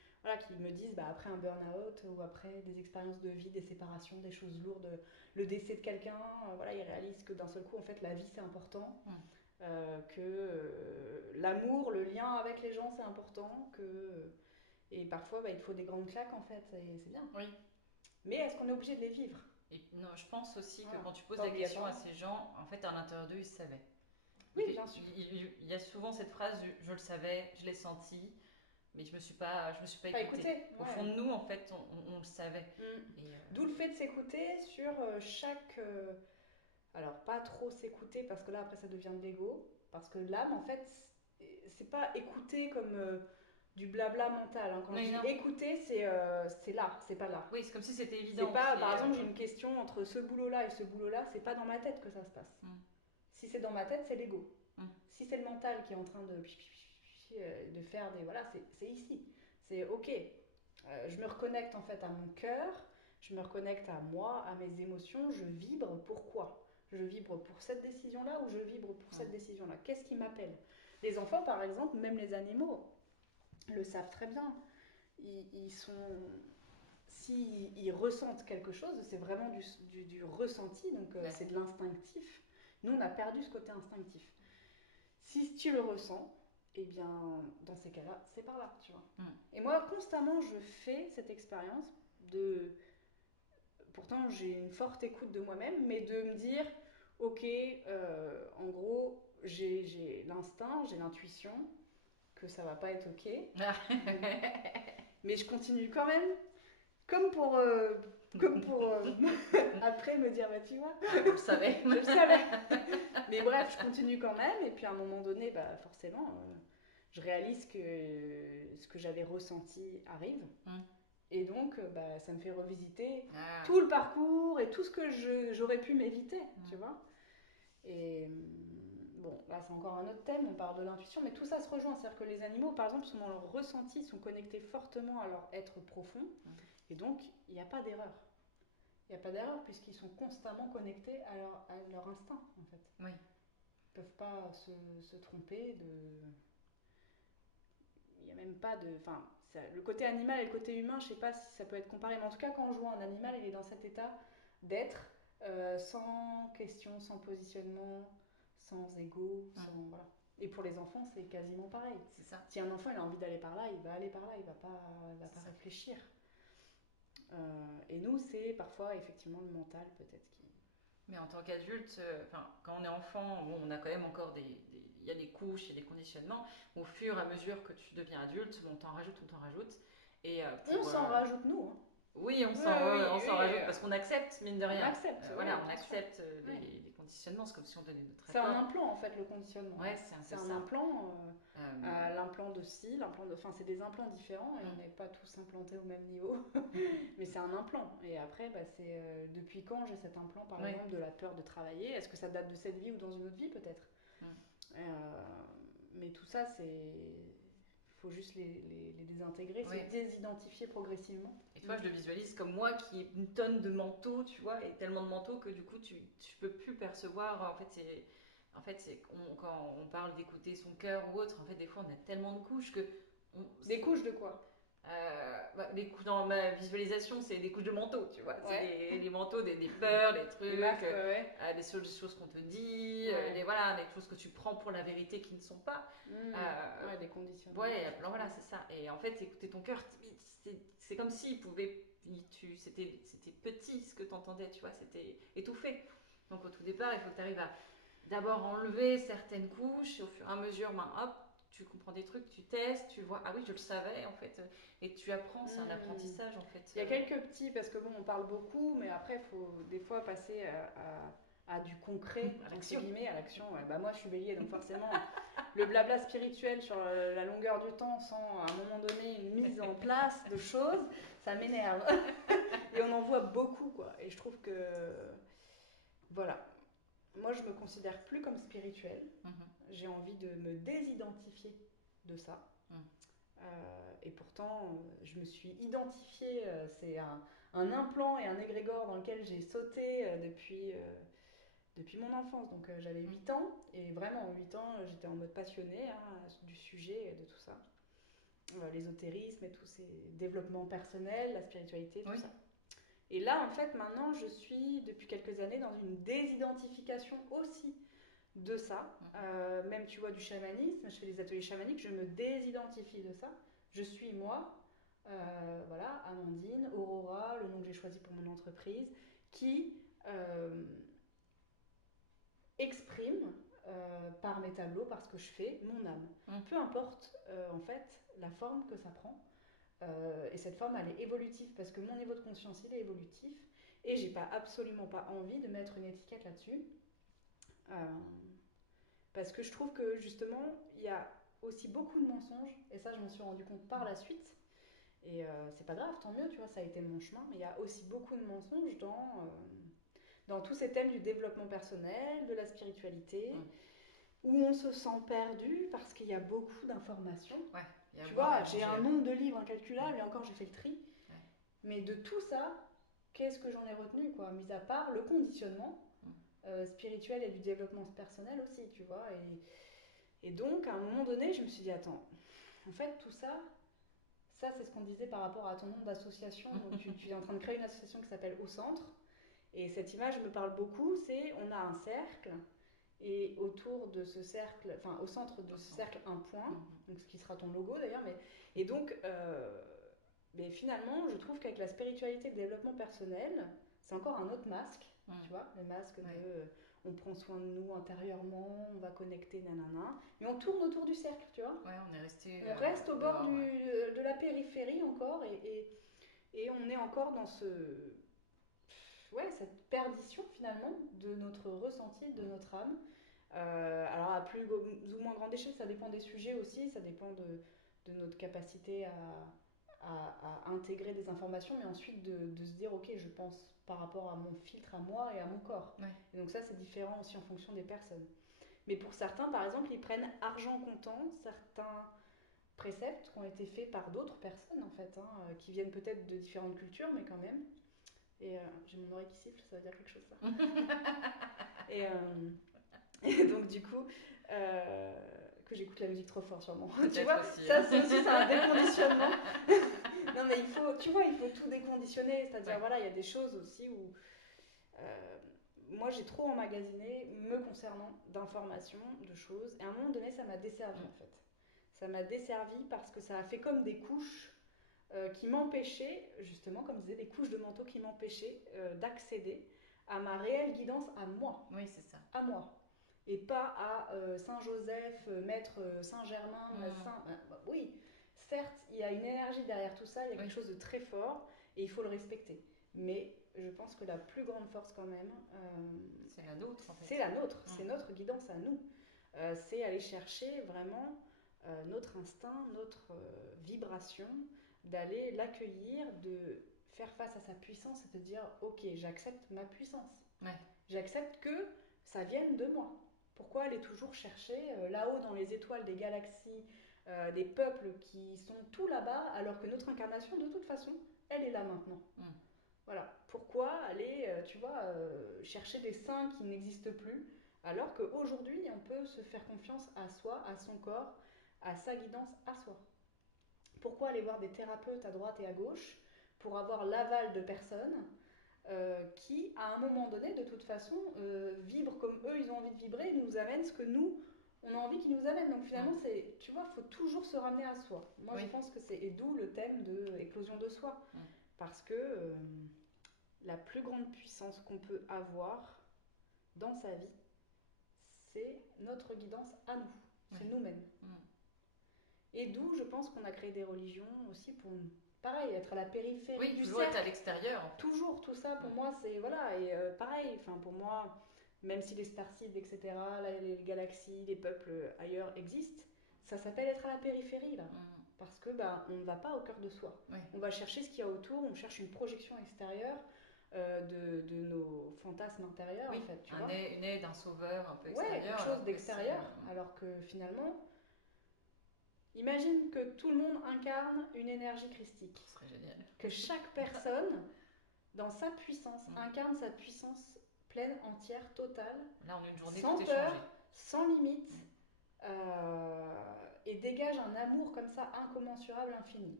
me disent bah, après un burn-out ou après des expériences de vie, des séparations, des choses lourdes, le décès de quelqu'un, voilà, ils réalisent que d'un seul coup en fait la vie c'est important, que l'amour, le lien avec les gens c'est important, et parfois bah, il te faut des grandes claques en fait et c'est bien. Oui. Mais est-ce qu'on est obligé de les vivre? Et non, je pense aussi que quand tu poses la question à ces gens, en fait à l'intérieur d'eux ils savaient. Oui, bien sûr. Il y a souvent cette phrase je le savais, je l'ai senti, mais je me suis pas écoutée. Au fond de nous, en fait, on le savait. D'où le fait de s'écouter sur chaque... alors, pas trop s'écouter, parce que là, après, ça devient de l'ego. Parce que l'âme, en fait, c'est pas écouter comme du blabla mental. Hein. Quand je dis écouter, c'est là, c'est pas là. Oui, c'est comme si c'était évident. C'est pas, par exemple, j'ai une question entre ce boulot-là et ce boulot-là, c'est pas dans ma tête que ça se passe. Si c'est dans ma tête, c'est l'ego. Si c'est le mental qui est en train de faire des... Voilà, c'est ici. C'est ok. Je me reconnecte en fait à mon cœur, je me reconnecte à moi, à mes émotions, je vibre pourquoi? Je vibre pour cette décision-là ou je vibre pour cette décision-là? Qu'est-ce qui m'appelle? Les enfants, par exemple, même les animaux, le savent très bien. Ils sont... S'ils ressentent quelque chose, c'est vraiment du ressenti, donc c'est de l'instinctif. Nous, on a perdu ce côté instinctif. Si tu le ressens, eh bien, dans ces cas-là, c'est par là, tu vois. Et moi, constamment, je fais cette expérience de... Pourtant, j'ai une forte écoute de moi-même, mais de me dire, ok, en gros, j'ai l'instinct, j'ai l'intuition que ça va pas être ok. Mais je continue quand même, comme pour après me dire, bah tu vois, je le savais. Je le savais. Mais bref, je continue quand même, et puis à un moment donné, bah forcément... je réalise que ce que j'avais ressenti arrive. Et donc, bah, ça me fait revisiter tout le parcours et tout ce que j'aurais pu m'éviter, tu vois. Et bon, là, c'est encore un autre thème, on parle de l'intuition, mais tout ça se rejoint. C'est-à-dire que les animaux, par exemple, sont dans leur ressenti, sont connectés fortement à leur être profond. Et donc, il n'y a pas d'erreur. Il n'y a pas d'erreur puisqu'ils sont constamment connectés à leur instinct, en fait. Oui. Ils ne peuvent pas se tromper de... Il n'y a même pas de... Enfin, le côté animal et le côté humain, je ne sais pas si ça peut être comparé, mais en tout cas, quand on joue un animal, il est dans cet état d'être sans question, sans positionnement, sans ego, sans... Voilà. Et pour les enfants, c'est quasiment pareil. C'est ça. Si un enfant il a envie d'aller par là, il va aller par là, il ne va pas réfléchir. Et nous, c'est parfois effectivement le mental peut-être qui... Mais en tant qu'adulte, quand on est enfant, bon, on a quand même encore il y a des couches, il y a des conditionnements. Au fur et à mesure que tu deviens adulte, on t'en rajoute. Et on s'en rajoute, nous. Hein. Oui, on s'en rajoute parce qu'on accepte, mine de rien. On accepte, on accepte les conditionnements, c'est comme si on donnait notre accord. C'est un implant en fait, le conditionnement. Ouais, c'est un implant, l'implant de ci, l'implant de... Enfin, c'est des implants différents et on n'est pas tous implantés au même niveau. Mais c'est un implant. Et après, bah, c'est depuis quand j'ai cet implant, par exemple, de la peur de travailler? Est-ce que ça date de cette vie ou dans une autre vie, peut-être? Mais tout ça, c'est... Il faut juste les désintégrer, se désidentifier progressivement. Et toi, je le visualise comme moi qui ai une tonne de manteaux, tu vois, et tellement de manteaux que du coup, tu peux plus percevoir. En fait, quand on parle d'écouter son cœur ou autre, en fait, des fois, on a tellement de couches que... Des couches de quoi? Dans ma visualisation, c'est des couches de manteau, tu vois. Ouais. C'est les manteaux, des peurs, des trucs, des choses qu'on te dit, des choses que tu prends pour la vérité qui ne sont pas. Des conditions. Ouais, voilà, c'est ça. Et en fait, écouter ton cœur, c'est comme s'il pouvait. C'était petit ce que tu entendais, tu vois, c'était étouffé. Donc au tout départ, il faut que tu arrives à d'abord enlever certaines couches, et au fur et à mesure, hop, tu comprends des trucs, tu testes, tu vois, ah oui, je le savais en fait, et tu apprends, c'est un apprentissage en fait. Il y a quelques petits, parce que bon, on parle beaucoup, mais après, il faut des fois passer à du concret, entre guillemets, à l'action. Ouais. Bah, moi, je suis bélier, donc forcément, le blabla spirituel sur la longueur du temps, sans à un moment donné une mise en place de choses, ça m'énerve. Et on en voit beaucoup, quoi. Et je trouve que, voilà, moi, je me considère plus comme spirituelle. J'ai envie de me désidentifier de ça. Et pourtant, je me suis identifiée, c'est un implant et un égrégore dans lequel j'ai sauté depuis mon enfance. Donc j'avais 8 ans, et vraiment 8 ans, j'étais en mode passionnée du sujet et de tout ça. L'ésotérisme et tous ces développements personnels, la spiritualité, tout ça. Et là, en fait, maintenant, je suis depuis quelques années dans une désidentification aussi de ça. Même, tu vois, du chamanisme, je fais des ateliers chamaniques, je me désidentifie de ça. Je suis moi, voilà, Amandine, Aurora, le nom que j'ai choisi pour mon entreprise, qui exprime par mes tableaux, par ce que je fais, mon âme. Peu importe, en fait, la forme que ça prend. Et cette forme, elle est évolutive, parce que mon niveau de conscience, il est évolutif, et j'ai absolument pas envie de mettre une étiquette là-dessus. Parce que je trouve que, justement, il y a aussi beaucoup de mensonges, et ça, je m'en suis rendu compte par la suite. Et c'est pas grave, tant mieux, tu vois, ça a été mon chemin, mais il y a aussi beaucoup de mensonges dans tous ces thèmes du développement personnel, de la spiritualité, où on se sent perdu parce qu'il y a beaucoup d'informations. Tu vois, j'ai un nombre de livres incalculable, et encore j'ai fait le tri. Mais de tout ça, qu'est-ce que j'en ai retenu, quoi, mis à part le conditionnement spirituel et du développement personnel aussi, tu vois. Et donc, à un moment donné, je me suis dit, attends, en fait, tout ça, c'est ce qu'on disait par rapport à ton nom d'association. Donc, tu es en train de créer une association qui s'appelle Au Centre. Et cette image me parle beaucoup, c'est on a un cercle, et autour de ce cercle, enfin au centre de ce cercle, un point, donc ce qui sera ton logo d'ailleurs, et donc mais finalement je trouve qu'avec la spiritualité et le développement personnel, c'est encore un autre masque, tu vois, le masque de on prend soin de nous intérieurement, on va connecter, nanana, mais on tourne autour du cercle, tu vois. On reste au bord de la périphérie encore, et on est encore dans cette perdition finalement de notre ressenti, de notre âme. Alors à plus ou moins grande échelle, ça dépend des sujets aussi, ça dépend de notre capacité à intégrer des informations, mais ensuite de se dire ok, je pense par rapport à mon filtre à moi et à mon corps. Et donc ça, c'est différent aussi en fonction des personnes. Mais pour certains, par exemple, ils prennent argent comptant certains préceptes qui ont été faits par d'autres personnes en fait, qui viennent peut-être de différentes cultures, mais quand même. Et j'ai mon oreille qui siffle, ça veut dire quelque chose, ça. Et donc, du coup, que j'écoute la musique trop fort, sûrement. Tu vois, aussi, ça, c'est aussi un déconditionnement. Non, mais il faut tout déconditionner. C'est-à-dire, voilà, il y a des choses aussi où moi, j'ai trop emmagasiné, me concernant, d'informations, de choses. Et à un moment donné, ça m'a desservi, en fait. Ça m'a desservi parce que ça a fait comme des couches qui m'empêchaient, justement, comme je disais, des couches de manteau qui m'empêchaient d'accéder à ma réelle guidance à moi. Oui, c'est ça. À moi. Et pas à Saint-Joseph, Maître Saint-Germain, Saint... oui, certes, il y a une énergie derrière tout ça, il y a quelque chose de très fort, et il faut le respecter. Mais je pense que la plus grande force quand même... c'est la nôtre, en fait. C'est la nôtre, c'est notre guidance à nous. C'est aller chercher vraiment notre instinct, notre vibration, d'aller l'accueillir, de faire face à sa puissance et de dire ok, j'accepte ma puissance. J'accepte que ça vienne de moi. Pourquoi aller toujours chercher là-haut dans les étoiles des galaxies, des peuples qui sont tout là-bas, alors que notre incarnation, de toute façon, elle est là maintenant. Voilà. Pourquoi aller, tu vois, chercher des saints qui n'existent plus, alors qu'aujourd'hui, on peut se faire confiance à soi, à son corps, à sa guidance à soi. Pourquoi aller voir des thérapeutes à droite et à gauche pour avoir l'aval de personnes qui, à un moment donné, de toute façon, vibrent comme eux, ils ont envie de vibrer, et nous amènent ce que nous, on a envie qu'ils nous amènent. Donc finalement, c'est, tu vois, il faut toujours se ramener à soi. Moi, je pense que c'est, et d'où le thème de éclosion de soi. Parce que la plus grande puissance qu'on peut avoir dans sa vie, c'est notre guidance à nous, c'est nous-mêmes. Et d'où je pense qu'on a créé des religions aussi pour, pareil, être à la périphérie du toujours cercle. Être à l'extérieur. Toujours, tout ça pour moi c'est, voilà, et pareil, enfin pour moi, même si les starseeds, etc., les galaxies, les peuples ailleurs existent, ça s'appelle être à la périphérie là. Parce que on ne va pas au cœur de soi. On va chercher ce qu'il y a autour, on cherche une projection extérieure de nos fantasmes intérieurs en fait. Tu vois, une aide, un sauveur un peu extérieur. Quelque chose d'extérieur, alors que finalement, imagine que tout le monde incarne une énergie christique. Ce serait génial. Que chaque personne, dans sa puissance, incarne sa puissance pleine, entière, totale. Là, en une journée, sans tout est peur, changé. sans limite, et dégage un amour comme ça incommensurable, infini.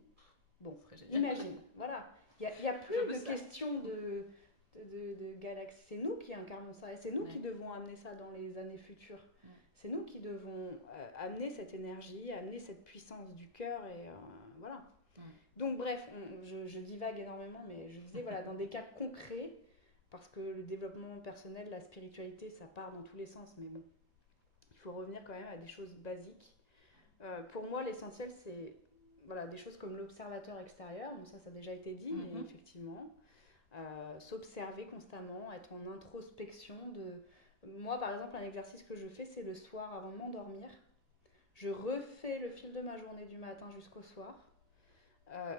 Bon, imagine, voilà. Il n'y a plus de question de galaxies. C'est nous qui incarnons ça et c'est nous qui devons amener ça dans les années futures. C'est nous qui devons amener cette énergie, amener cette puissance du cœur et voilà. Donc bref, je divague énormément, mais je disais voilà, dans des cas concrets, parce que le développement personnel, la spiritualité, ça part dans tous les sens, mais bon, il faut revenir quand même à des choses basiques. Pour moi, l'essentiel, c'est voilà, des choses comme l'observateur extérieur, bon ça a déjà été dit, mais effectivement, s'observer constamment, être en introspection. Moi, par exemple, un exercice que je fais, c'est le soir avant de m'endormir. Je refais le fil de ma journée du matin jusqu'au soir,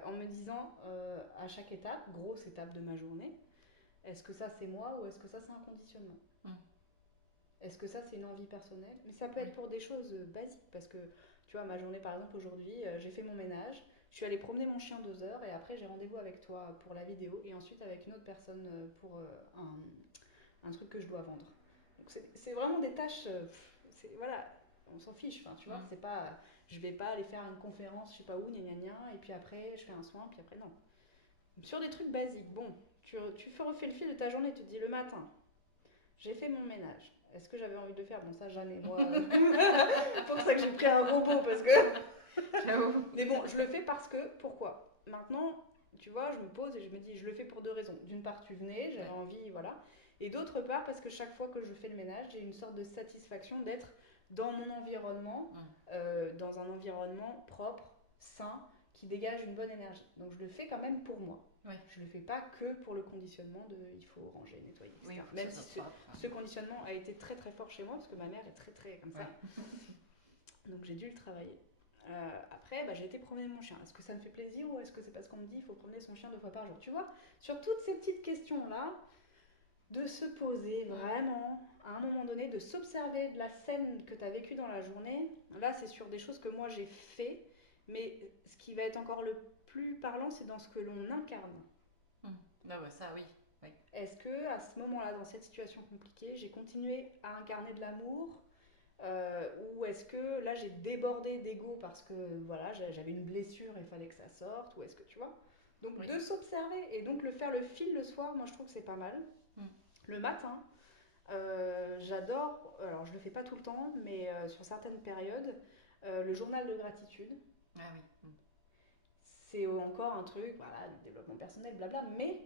en me disant à chaque étape, grosse étape de ma journée, est-ce que ça c'est moi ou est-ce que ça c'est un conditionnement ? Est-ce que ça c'est une envie personnelle ? Mais ça peut être pour des choses basiques, parce que tu vois, ma journée par exemple aujourd'hui, j'ai fait mon ménage, je suis allée promener mon chien 2 heures et après j'ai rendez-vous avec toi pour la vidéo et ensuite avec une autre personne pour un truc que je dois vendre. Donc c'est vraiment des tâches, voilà, on s'en fiche, enfin tu vois, c'est pas, je vais pas aller faire une conférence je sais pas où, gna gna gna, et puis après je fais un soin, puis après non. Sur des trucs basiques, bon, tu refais le fil de ta journée, tu te dis le matin, j'ai fait mon ménage. Est-ce que j'avais envie de le faire ? Bon, ça, jamais. Moi, c'est pour ça que j'ai pris un robot, parce que... Mais bon, je le fais parce que... Pourquoi ? Maintenant, tu vois, je me pose et je me dis, je le fais pour 2 raisons. D'une part, tu venais, j'avais envie, voilà. Et d'autre part, parce que chaque fois que je fais le ménage, j'ai une sorte de satisfaction d'être dans mon environnement, dans un environnement propre, sain, qui dégage une bonne énergie. Donc, je le fais quand même pour moi. Je le fais pas que pour le conditionnement de il faut ranger, nettoyer, etc. Même si ce conditionnement a été très très fort chez moi, parce que ma mère est très très comme ça. Donc j'ai dû le travailler. Après, j'ai été promener mon chien. Est-ce que ça me fait plaisir ou est-ce que c'est parce qu'on me dit qu'il faut promener son chien 2 fois par jour ? Tu vois, sur toutes ces petites questions-là, de se poser vraiment, à un moment donné, de s'observer de la scène que tu as vécue dans la journée. Là, c'est sur des choses que moi j'ai fait, mais ce qui va être encore le plus parlant, c'est dans ce que l'on incarne. Ça, oui. Est-ce que à ce moment-là, dans cette situation compliquée, j'ai continué à incarner de l'amour, ou est-ce que là j'ai débordé d'ego parce que voilà, j'avais une blessure et il fallait que ça sorte, ou est-ce que tu vois ? Donc de s'observer et donc faire le fil le soir, moi je trouve que c'est pas mal. Le matin, j'adore, alors je le fais pas tout le temps, mais sur certaines périodes, le journal de gratitude. Ah oui. C'est encore un truc, voilà, du développement personnel, blabla, mais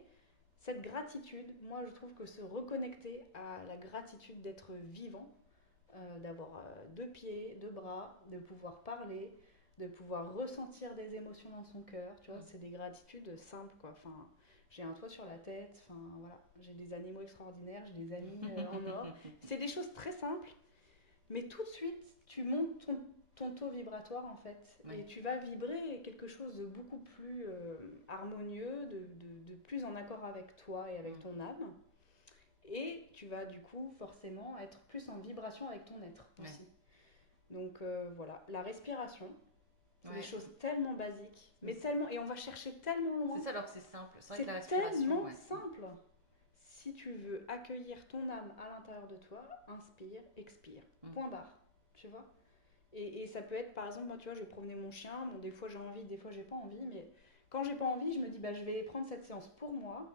cette gratitude, moi je trouve que se reconnecter à la gratitude d'être vivant, d'avoir 2 pieds, 2 bras, de pouvoir parler, de pouvoir ressentir des émotions dans son cœur, tu vois, c'est des gratitudes simples, quoi. Enfin, j'ai un toit sur la tête, enfin voilà, j'ai des animaux extraordinaires, j'ai des amis en or. C'est des choses très simples, mais tout de suite, tu montes ton taux vibratoire en fait, et tu vas vibrer quelque chose de beaucoup plus harmonieux, de plus en accord avec toi et avec ton âme. Et tu vas du coup forcément être plus en vibration avec ton être aussi. Donc voilà, la respiration, c'est des choses tellement basiques, mais tellement, et on va chercher tellement loin. C'est ça, alors que c'est simple. C'est vrai que la respiration, tellement simple. Si tu veux accueillir ton âme à l'intérieur de toi, inspire, expire. Point barre, tu vois. Et ça peut être, par exemple, moi, tu vois, je vais promener mon chien. Bon, des fois, j'ai envie, des fois, j'ai pas envie. Mais quand j'ai pas envie, je me dis, bah, je vais prendre cette séance pour moi.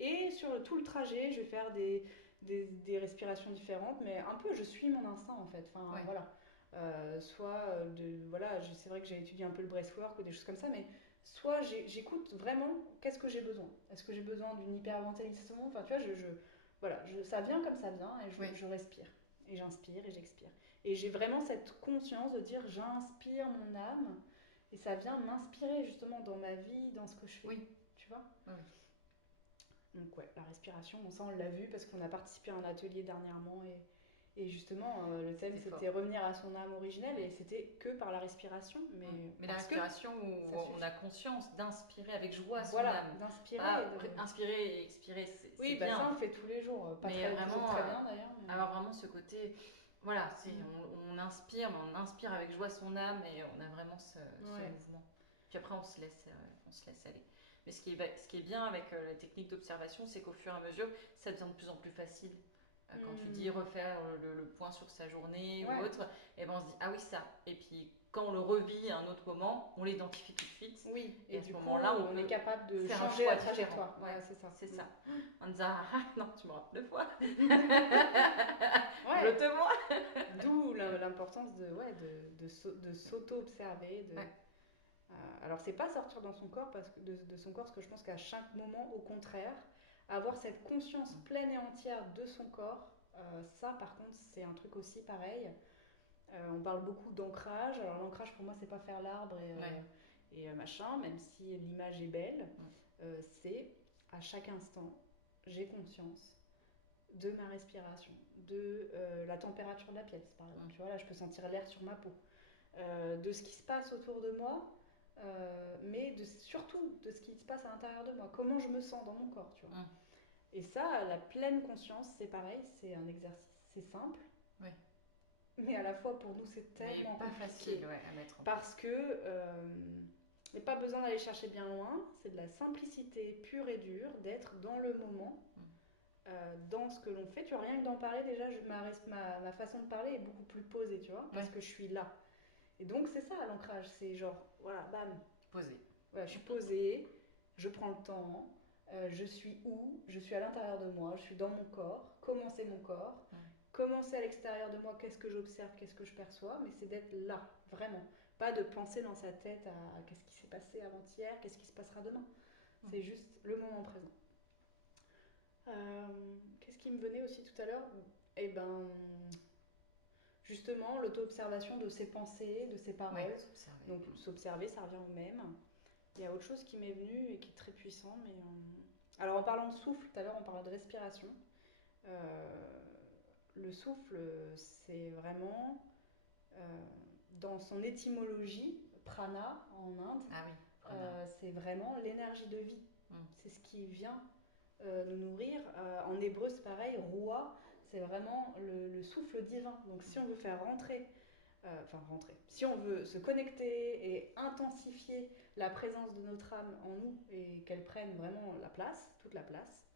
Et sur tout le trajet, je vais faire des respirations différentes. Mais un peu, je suis mon instinct, en fait. Enfin, voilà. Voilà, c'est vrai que j'ai étudié un peu le breathwork ou des choses comme ça. Mais soit j'écoute vraiment qu'est-ce que j'ai besoin. Est-ce que j'ai besoin d'une hyperventilation? Enfin, tu vois, voilà, ça vient comme ça vient et je respire. Et j'inspire et j'expire. Et j'ai vraiment cette conscience de dire j'inspire mon âme et ça vient m'inspirer justement dans ma vie, dans ce que je fais. Oui. Tu vois? Oui. Donc ouais, la respiration, bon ça on l'a vu parce qu'on a participé à un atelier dernièrement et justement le thème c'était revenir à son âme originelle et c'était que par la respiration. Mais la respiration où on a conscience d'inspirer avec joie son âme. D'inspirer. Inspirer et expirer, c'est oui, bien. Ça on fait tous les jours. Pas mais vraiment, très bien d'ailleurs. Mais... avoir vraiment ce côté... Voilà, on inspire, mais on inspire avec joie son âme et on a vraiment ce mouvement. Puis après, on se laisse aller. Mais ce qui est bien avec la technique d'observation, c'est qu'au fur et à mesure, ça devient de plus en plus facile. Quand tu dis refaire le point sur sa journée ou autre, et ben on se dit ah oui ça. Et puis quand on le revit à un autre moment, on l'identifie tout de suite. Oui. Et à ce moment-là, on est capable de faire changer un choix la trajectoire. Ouais, c'est ça. C'est ça. En disant ah non, tu me rappelles 2 fois. Je te vois. D'où l'importance de s'auto-observer. Alors c'est pas sortir dans son corps de son corps parce que je pense qu'à chaque moment, au contraire, avoir cette conscience pleine et entière de son corps, ça par contre c'est un truc aussi pareil. On parle beaucoup d'ancrage. Alors l'ancrage pour moi c'est pas faire l'arbre et machin, même si l'image est belle. C'est à chaque instant j'ai conscience de ma respiration, de la température de la pièce par exemple. Tu vois là je peux sentir l'air sur ma peau, de ce qui se passe autour de moi. Mais surtout de ce qui se passe à l'intérieur de moi, comment je me sens dans mon corps, tu vois. Et ça, la pleine conscience, c'est pareil, c'est un exercice, c'est simple, mais à la fois pour nous c'est tellement pas compliqué, facile à mettre en place. Parce que il n'y a pas besoin d'aller chercher bien loin, c'est de la simplicité pure et dure, d'être dans le moment, dans ce que l'on fait. Tu vois, rien que d'en parler déjà, ma façon de parler est beaucoup plus posée, tu vois, parce que je suis là. Et donc c'est ça l'ancrage, c'est genre, voilà, bam. Posé. Voilà, je suis posée, je prends le temps, je suis où? Je suis à l'intérieur de moi, je suis dans mon corps. Comment c'est mon corps? Comment c'est à l'extérieur de moi? Qu'est-ce que j'observe? Qu'est-ce que je perçois? Mais c'est d'être là, vraiment. Pas de penser dans sa tête à qu'est-ce qui s'est passé avant-hier, qu'est-ce qui se passera demain. C'est juste le moment présent. Qu'est-ce qui me venait aussi tout à l'heure? Eh ben... Justement, l'auto-observation de ses pensées, de ses paroles. Donc s'observer, ça revient au même. Il y a autre chose qui m'est venu et qui est très puissant. Alors en parlant de souffle, tout à l'heure on parlait de respiration. Le souffle, c'est vraiment, dans son étymologie, prana en Inde, c'est vraiment l'énergie de vie. C'est ce qui vient nous nourrir. En hébreu c'est pareil, roi. C'est vraiment le souffle divin. Donc si on veut faire rentrer, si on veut se connecter et intensifier la présence de notre âme en nous et qu'elle prenne vraiment la place, toute la place,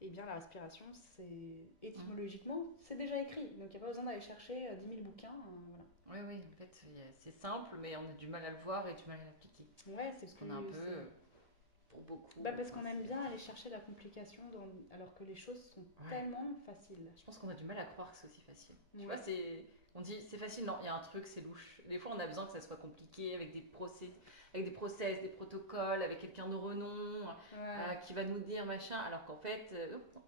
et bien la respiration, c'est étymologiquement, c'est déjà écrit. Donc il n'y a pas besoin d'aller chercher 10 000 bouquins. Voilà. Oui, en fait, c'est simple, mais on a du mal à le voir et du mal à l'appliquer. Ouais, c'est parce qu'on a un peu... pour beaucoup. Parce qu'on aime bien aller chercher la complication alors que les choses sont tellement faciles. Je pense qu'on a du mal à croire que c'est aussi facile. Tu vois, on dit c'est facile, non, il y a un truc, c'est louche. Des fois, on a besoin que ça soit compliqué avec des process, des protocoles, avec quelqu'un de renom qui va nous dire machin, alors qu'en fait,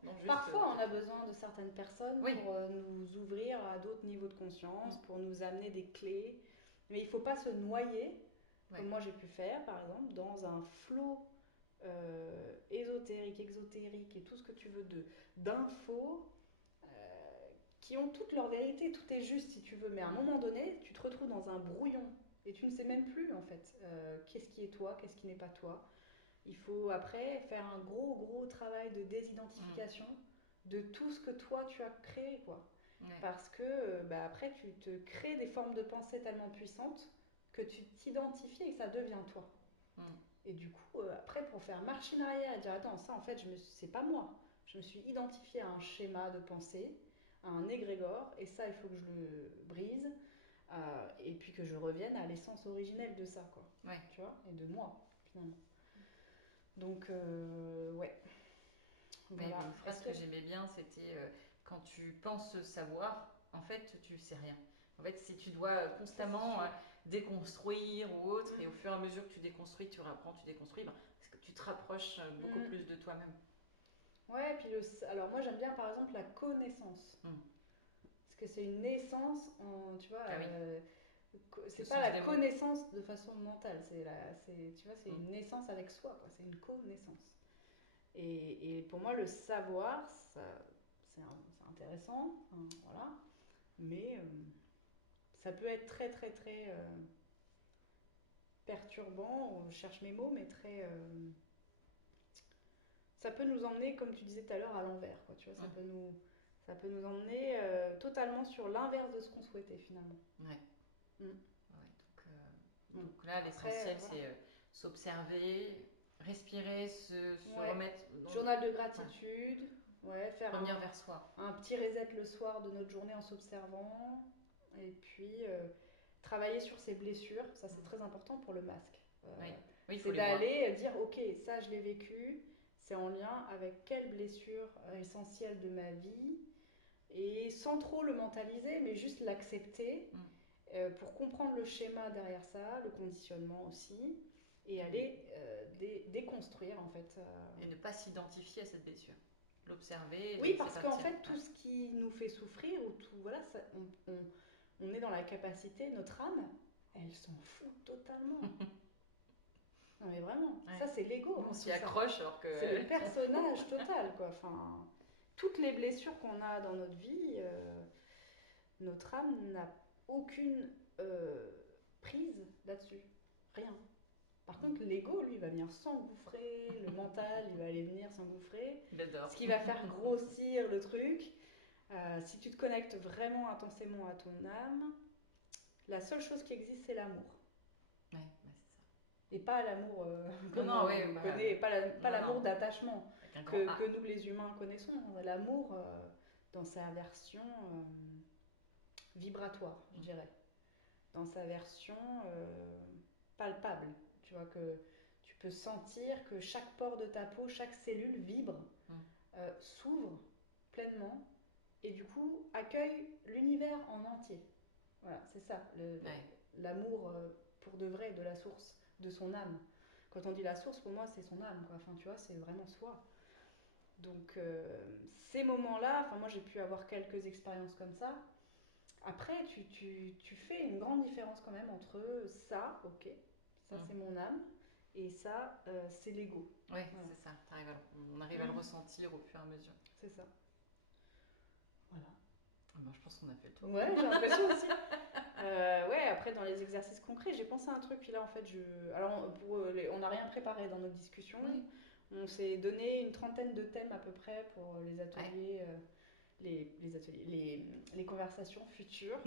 non, juste, parfois, on a besoin de certaines personnes pour nous ouvrir à d'autres niveaux de conscience, pour nous amener des clés. Mais il ne faut pas se noyer, comme moi j'ai pu faire, par exemple, dans un flot ésotérique, exotérique et tout ce que tu veux d'infos qui ont toute leur vérité, tout est juste si tu veux, mais à un moment donné, tu te retrouves dans un brouillon et tu ne sais même plus en fait qu'est-ce qui est toi, qu'est-ce qui n'est pas toi. Il faut après faire un gros travail de désidentification de tout ce que toi tu as créé, quoi. Parce que après tu te crées des formes de pensée tellement puissantes que tu t'identifies et que ça devient toi. Et du coup, après, pour faire machine arrière et dire attends, ça en fait, c'est pas moi. Je me suis identifiée à un schéma de pensée, à un égrégore, et ça, il faut que je le brise. Et puis que je revienne à l'essence originelle de ça, quoi. Ouais. Tu vois, et de moi, finalement. Donc, ouais. Mais Voilà. une phrase que j'aimais bien, c'était quand tu penses savoir, en fait, tu sais rien. En fait, si tu dois constamment déconstruire ou autre, et au fur et à mesure que tu déconstruis, tu réapprends, tu déconstruis, parce que tu te rapproches beaucoup plus de toi-même. Ouais, et puis alors moi j'aime bien par exemple la connaissance. Parce que c'est une naissance, tu vois, c'est pas la connaissance de façon mentale, tu vois, c'est une naissance avec soi, quoi. C'est une connaissance. Et pour moi, le savoir, c'est intéressant, voilà. Mais ça peut être très, très, très perturbant, je cherche mes mots, mais très... ça peut nous emmener, comme tu disais tout à l'heure, à l'envers, quoi. Tu vois, ça peut nous emmener totalement sur l'inverse de ce qu'on souhaitait, finalement. Ouais. Donc là, l'essentiel, c'est s'observer, respirer, se remettre... Journal de gratitude, faire revenir vers soi. Un petit reset le soir de notre journée en s'observant. Et puis, travailler sur ses blessures, ça c'est très important pour le masque. C'est d'aller dire, ok, ça je l'ai vécu, c'est en lien avec quelle blessure essentielle de ma vie, et sans trop le mentaliser, mais juste l'accepter pour comprendre le schéma derrière ça, le conditionnement aussi, et aller déconstruire en fait. Et ne pas s'identifier à cette blessure. L'observer. Oui, parce qu'en fait, tout ce qui nous fait souffrir, ou tout, voilà, on est dans la capacité, notre âme, elle s'en fout totalement. Non mais vraiment, ça c'est l'ego. On s'y accroche alors que... C'est le personnage total, quoi. Enfin, toutes les blessures qu'on a dans notre vie, notre âme n'a aucune prise là-dessus. Rien. Par contre, l'ego, lui, va venir s'engouffrer, le mental, il va aller venir s'engouffrer. Ce qui va faire grossir le truc. Si tu te connectes vraiment intensément à ton âme, la seule chose qui existe, c'est l'amour. Ouais, c'est ça. Et pas l'amour connaît, pas l'amour d'attachement que nous les humains connaissons. L'amour dans sa version vibratoire, je dirais. Dans sa version palpable. Tu vois, que tu peux sentir que chaque pore de ta peau, chaque cellule vibre, s'ouvre pleinement et du coup accueille l'univers en entier. Voilà, c'est ça, l'amour pour de vrai de la source, de son âme. Quand on dit la source, pour moi, c'est son âme, quoi. Enfin, tu vois, c'est vraiment soi. Donc, ces moments-là, enfin, moi, j'ai pu avoir quelques expériences comme ça. Après, tu fais une grande différence quand même entre ça, ok, ça c'est mon âme, et ça, c'est l'ego. Ouais, voilà. C'est ça. On arrive à le ressentir au fur et à mesure. C'est ça. Voilà. Moi, je pense qu'on a fait le tour. Ouais, j'ai l'impression aussi. Après, dans les exercices concrets, j'ai pensé à un truc, puis là, en fait, alors, on n'a rien préparé dans notre discussion. Oui. On s'est donné une trentaine de thèmes à peu près pour les ateliers. Les conversations futures.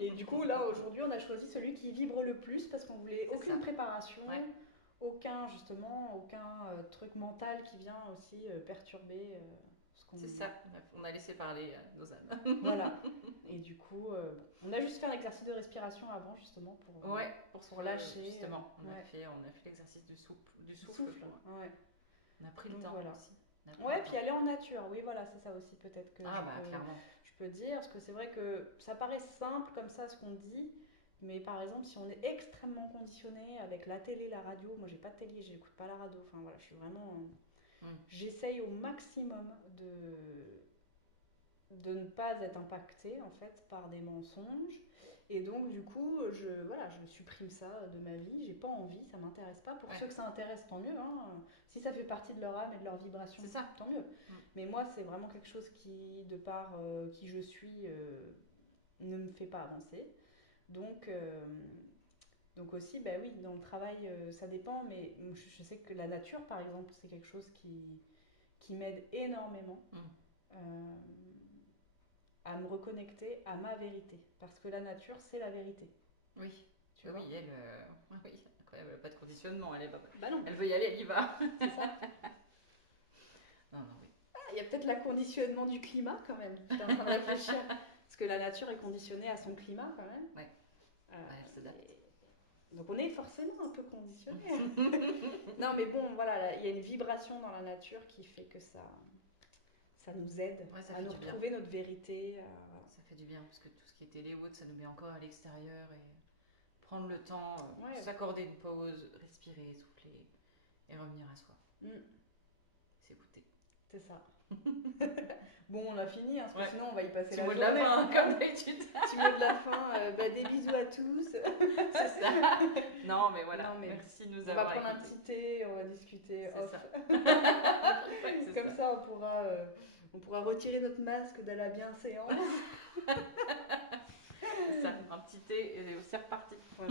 Et du coup, là, aujourd'hui, on a choisi celui qui vibre le plus parce qu'on voulait aucune préparation, aucun truc mental qui vient aussi perturber ce qu'on... C'est ça, on a laissé parler nos âmes. Voilà. Et du coup, on a juste fait un exercice de respiration avant, justement, pour lâcher. Justement, on a fait l'exercice du souffle. On a pris le temps aussi. Ouais, puis aller en nature, oui, voilà, c'est ça aussi peut-être que clairement. Je peux dire, parce que c'est vrai que ça paraît simple comme ça ce qu'on dit, mais par exemple, si on est extrêmement conditionné avec la télé, la radio, moi j'ai pas de télé, j'écoute pas la radio, enfin voilà, je suis vraiment... J'essaye au maximum de ne pas être impactée en fait par des mensonges, et donc du coup je supprime ça de ma vie, j'ai pas envie, ça m'intéresse pas. Pour ceux que ça intéresse, tant mieux, hein. Si ça fait partie de leur âme et de leur vibration, tant mieux. Mais moi c'est vraiment quelque chose qui, de par qui je suis, ne me fait pas avancer. Donc aussi, bah oui, dans le travail, ça dépend, mais je sais que la nature par exemple, c'est quelque chose qui m'aide énormément à me reconnecter à ma vérité. Parce que la nature, c'est la vérité. Oui. Tu vois, oui, elle n'a pas de conditionnement. Elle veut y aller, elle y va. C'est ça. oui. Il y a peut-être le conditionnement du climat quand même. Je suis en train de réfléchir. Parce que la nature est conditionnée à son climat quand même. Ouais. Elle s'adapte. Donc on est forcément un peu conditionné. Non mais bon, voilà, il y a une vibration dans la nature qui fait que ça nous aide à nous retrouver notre vérité. Ça fait du bien, parce que tout ce qui est télé ou autre, ça nous met encore à l'extérieur. Et prendre le temps, s'accorder une pause, respirer, souffler et revenir à soi. S'écouter. C'est ça. Bon, on a fini, parce que sinon on va y passer la journée. Petit mot de la fin, comme d'habitude. Petit mot de la fin, des bisous à tous. C'est ça. Non, mais voilà, merci de nous avoir écoutés. On va prendre un petit thé, on va discuter off. Ça. Comme ça, on pourra retirer notre masque de la bienséance. C'est ça, un petit thé et c'est reparti. Voilà.